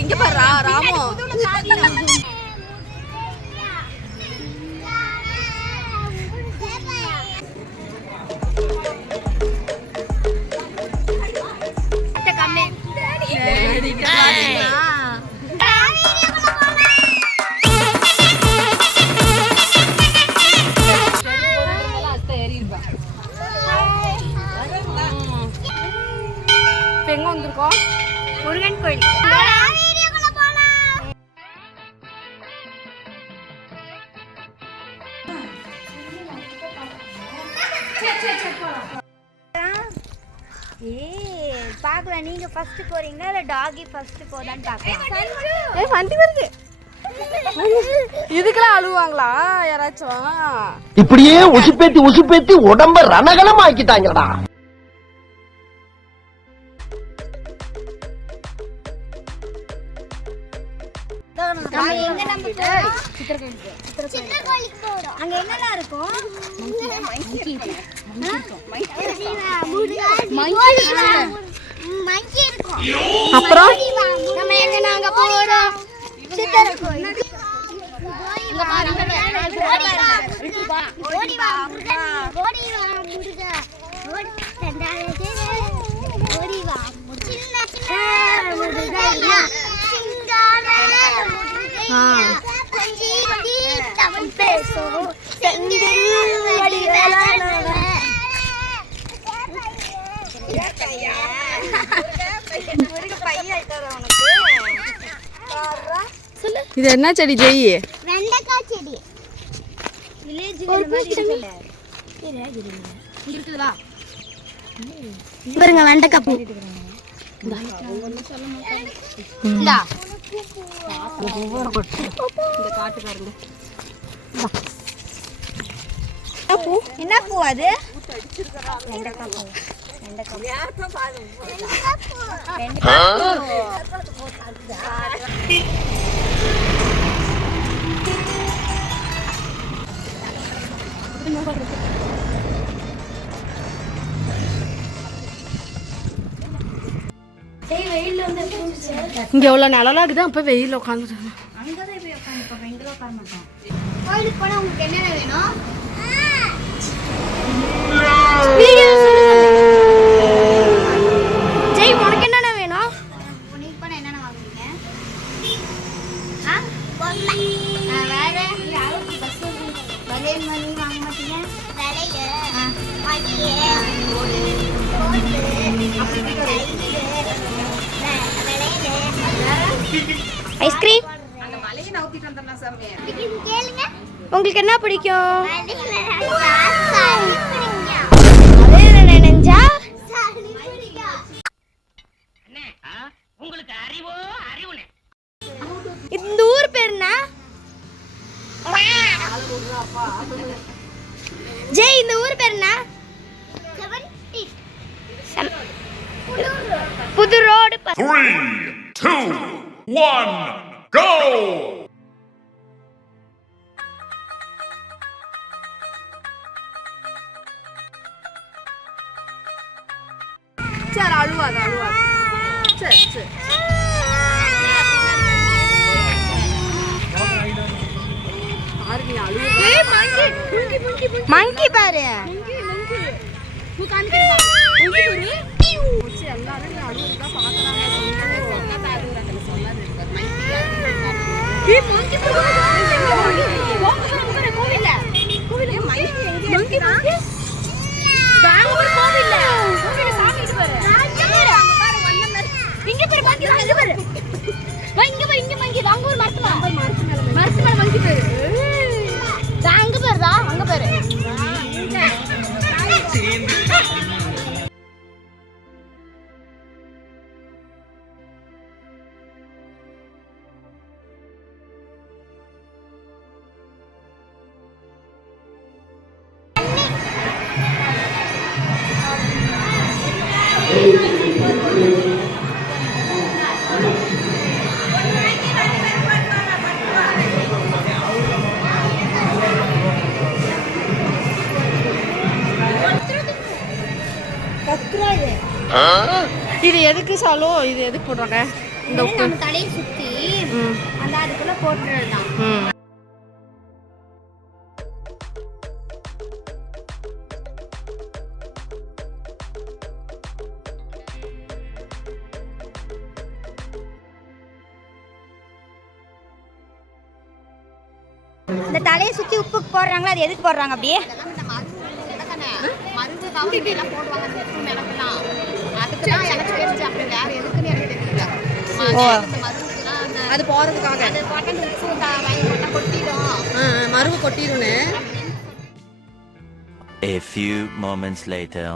இங்க பாரு ராமோ எங்க வந்திருக்கோம்? முருகன் கோயில். பாக்கல நீங்க ஃபர்ஸ்ட் போறீங்களா இல்ல டாகி ஃபர்ஸ்ட் போதான்னு பாக்கலாம். வண்டி வருது. இதுக்கெல்லாம் அழுவாங்களா யாராச்சும்? இப்படியே உசுப்பேத்தி உடம்ப ரணகலம் ஆக்கிட்டாங்கடா. அங்க என்னெல்லாம் இருக்கும்? அப்புறம் நம்ம எங்க நாங்க போறோம்? சித்தர் கோயில். இது என்ன செடி ஜெய்? வெண்டைக்காய் செடி. பாருங்க வெண்டைக்காய் பூ. என்ன பூ அது? இங்க எவ்வளவு நல்லா இருக்குது. அப்ப வெயில உட்காந்துட்டு கோயிலுக்கு போனா உங்களுக்கு என்னென்ன வேணும்? ஜெய் உனக்கு என்னென்ன வேணும்? உனக்கு போனா என்னென்ன வாங்குவீங்க? வேற வளையல் மணி வாங்க மாட்டீங்க? ஐஸ்கிரீம். உங்களுக்கு என்ன பிடிக்கும்? நினைஞ்சா இந்த ஊர் பேர் என்ன? ஜெய் இந்த ஊர் பேர் என்ன? புது ரோடு. 3, 2, 1, go! சரி அழுவாத. சரி மங்கி பாரு. இது எதுக்கு சாலோ? இது எதுக்கு போடுறாங்க? இந்த உப்பு நம்ம தலையை சுத்தி அந்த அதுக்குள்ள போட்டுறதுதான். இந்த தலையை சுத்தி உப்பு போடுறாங்களா, அது எதுக்கு போடுறாங்க அப்படியே? அது போறதுக்காக மருவு கொட்டிடுன்னு. A few moments later.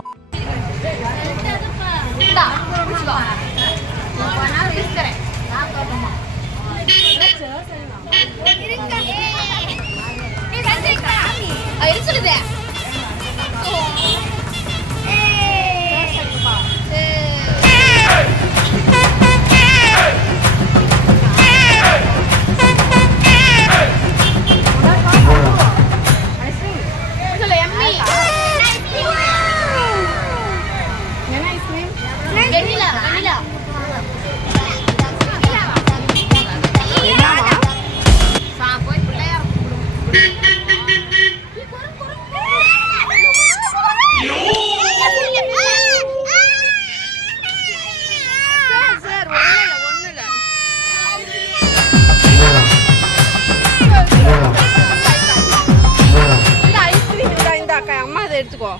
அம்மா அதை எடுத்துக்கோ.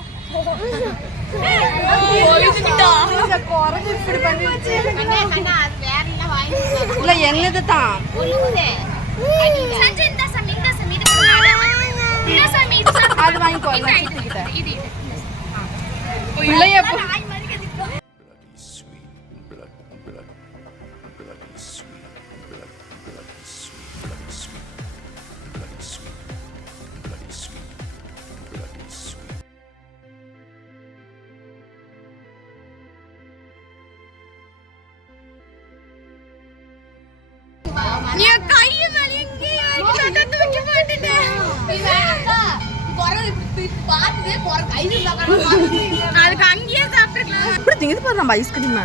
இல்ல என்னது தான் அது வாங்கிக்கோ. பிள்ளைய ஐஸ்கிரீம்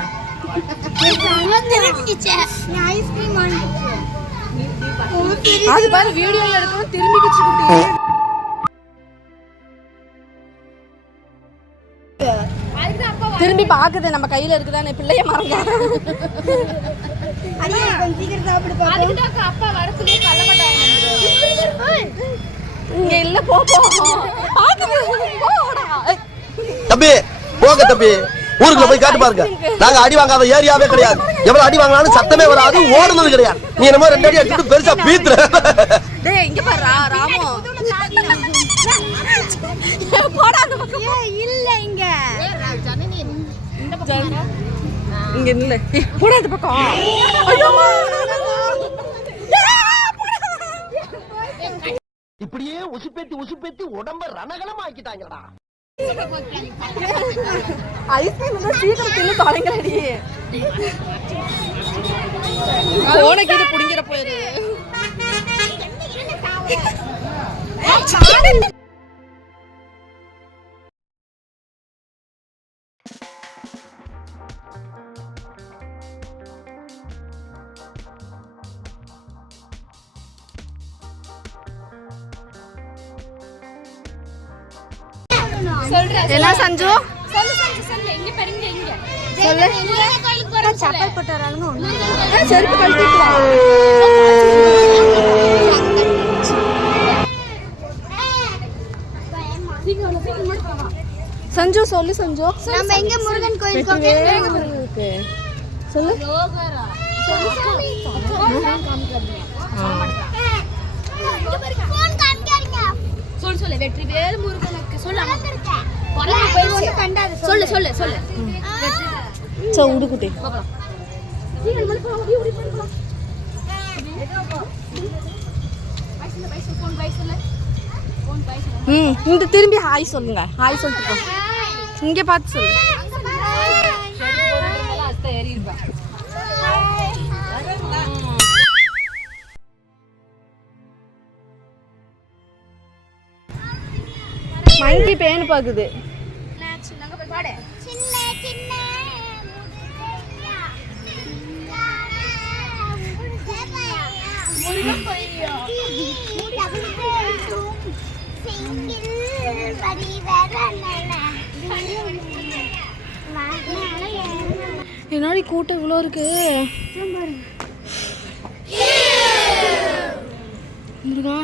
அது பாரு வீடியோல எடுக்கணும் திரும்பிக்கிச்சு குட்டி. திரும்பி பாக்குது நம்ம கையில இருக்குதானே பிள்ளைய மறங்க. இங்க இல்ல போ தம்பி போங்க தம்பி, ஊருக்குள்ள போய் காட்டு பாருங்க. நாங்க அடி வாங்காத ஏரியாவே கிடையாது. எவ்வளவு அடி வாங்கினாலும் சத்தமே வராது, ஓடுனது கிடையாது. நீ என்னமோ 2 அடி அடிச்சுட்டு பெருசா பீத்துற. டேய் இங்க பாரு ராமு போடா அந்த பக்கம். இல்ல இங்க இங்க இல்ல போடா அந்த பக்கம். ஐயோ இப்படியே உசுப்பேத்தி உடம்ப ரணகலம் ஆக்கிட்டாங்கடா. ஐஸ்கிரீம் சீக்கிரம் தின்னு தொலைங்கடி. போன கீழே புடிங்கிற போயிரு. என்ன சஞ்சு சப்பல் போட்டு வராங்க. செருப்பு கழட்டிட்டு வா. சஞ்சு சொல்லு சஞ்சு. நம்ம எங்க முருகன் கோயில் இருக்கு சொல்லு. சொல்லு வெற்றிவேல் முருகனுக்கு சொல்லு. சொல்லு சொல்லு சொல்லு. உடுக்குட்டி இந்த திரும்பி ஹாய் சொல்லுங்க. ஹாய் சொல்லிட்டு போ. இங்க பார்த்து சொல்லு. மங்கி பேன் பாக்குது. என்னடி கூட்டம் இவ்வளோ இருக்கு. முருகா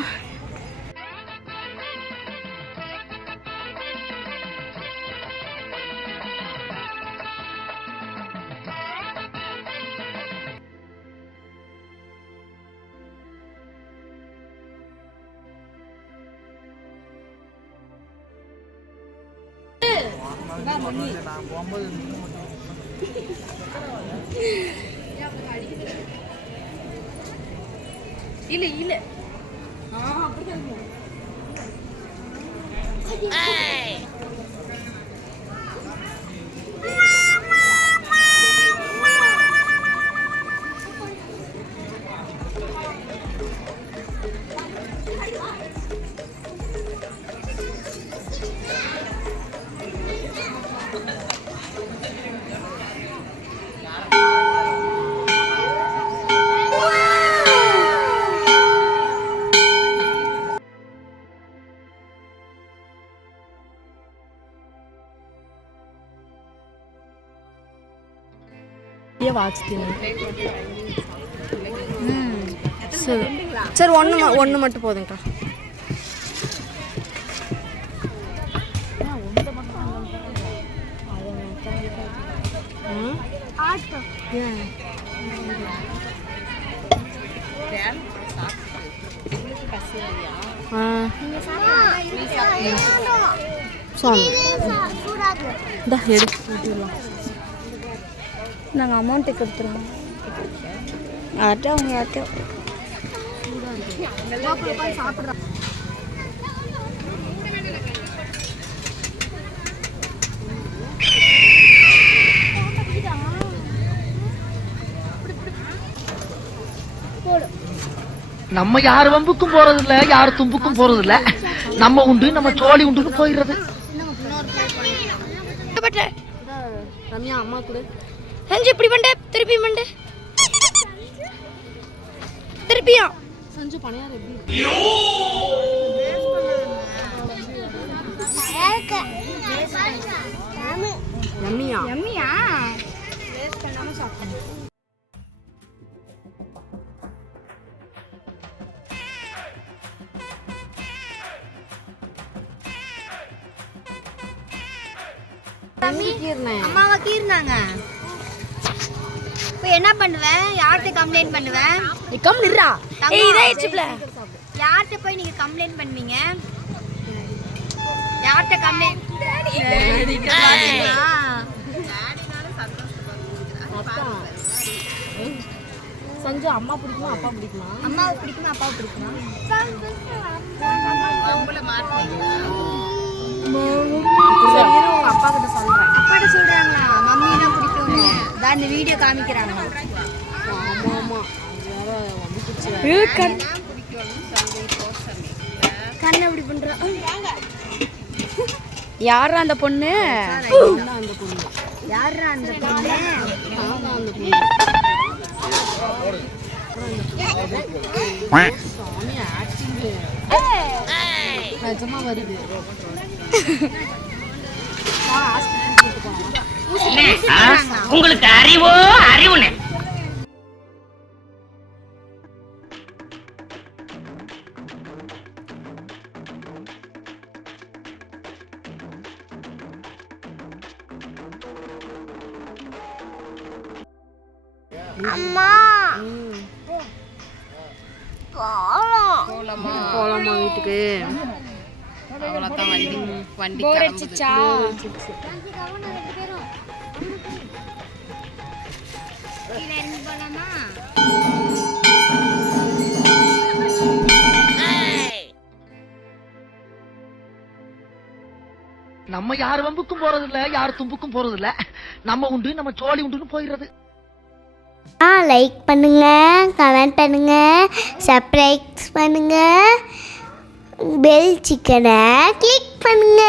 இல்ல இல்ல சரி சரி ஒன்று மட்டும் போதுங்கக்கா. நாங்கள் அமௌண்ட்டு கொடுத்துருவோம். யார்கிட்ட அவங்க யார்கிட்ட சாப்பிட்றோம். நம்ம யார் வம்புக்கும் போறது இல்ல, யார் தும்புக்கும் போறது இல்ல. நம்ம உண்டு நம்ம சோழி உண்டுன்னு போயிடுறது. ரம்யா அம்மா கூட சஞ்சு இப்படி பண்ண திருப்பி பண்ண திருப்பியா சஞ்சு பணியார் எப்படி யம்மியா யம்மியா அம்மாவை கீர்னாங்க. இப்போ என்ன பண்ணுவேன்? யார்கிட்ட கம்ப்ளைண்ட் பண்ணுவேன்? கம்மிடுறா. யார்கிட்ட போய் நீங்க கம்ப்ளைண்ட் பண்ணுவீங்க? யார்கிட்ட கம்ப்ளைண்ட்? சஞ்சு அம்மா பிடிக்குமா அப்பா பிடிக்குமா? அம்மாவை பிடிக்குமா அப்பாவை பிடிக்குமா? அப்பா கிட்ட சொல்றேன். அப்பாட்ட சொல்றாங்களா மம்மினா பிடிக்கும்னு? தான் இந்த வீடியோ காமிக்கிறாங்க. ஆமா ஆமா வேற வந்து கண்ணை அப்படி பண்றா. யாரா அந்த பொண்ணு? அந்த பொண்ணு யாரா அந்த பொண்ணு? அந்த பொண்ணு சாமி ஆக்டிங் நிஜமா வருது. உங்களுக்கு அறிவோ அறிவுனே. அம்மா போலாமா வீட்டுக்கு? வண்டி போர் அடிச்சிச்சா? நம்ம யார் வம்புக்கும் போறது இல்ல, யார் தும்புக்கும் போறது இல்ல. நம்ம உண்டு நம்ம சோழி உண்டுன்னு போயிடுறது. லைக் பண்ணுங்க, கமெண்ட் பண்ணுங்க, சப்ஸ்கிரைப் பண்ணுங்க, பெல் சிக்கனை கிளிக் பண்ணுங்க.